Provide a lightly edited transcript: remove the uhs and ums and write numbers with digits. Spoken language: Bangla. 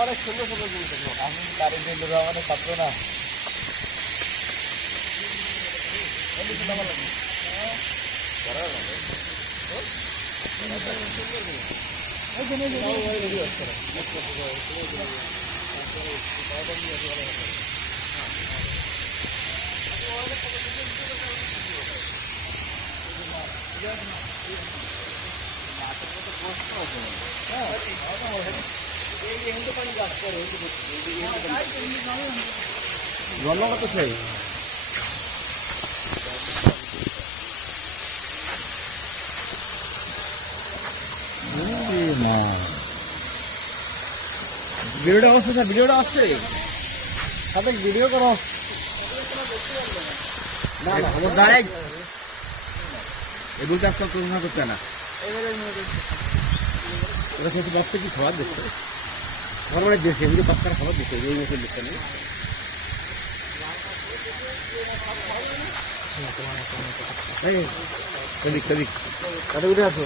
অনেক সুন্দর সুন্দর জিনিস আমি গাড়ি দিয়ে আমাদের পাত্র না জন্মগত সেই ভিডিওটা আসছে স্যার, ভিডিওটা আসছে তাদের ভিডিও করো না না আমার ডাইরেক্ট এগুলো আজকাল তুলনা করতে না ওরা কিন্তু বক্সে কি খাবার দিচ্ছে আমার অনেক দেশে এগুলো বাচ্চারা খাবার দিচ্ছে এই মতো দিচ্ছে না কদিক কদিক কত উঠে আছো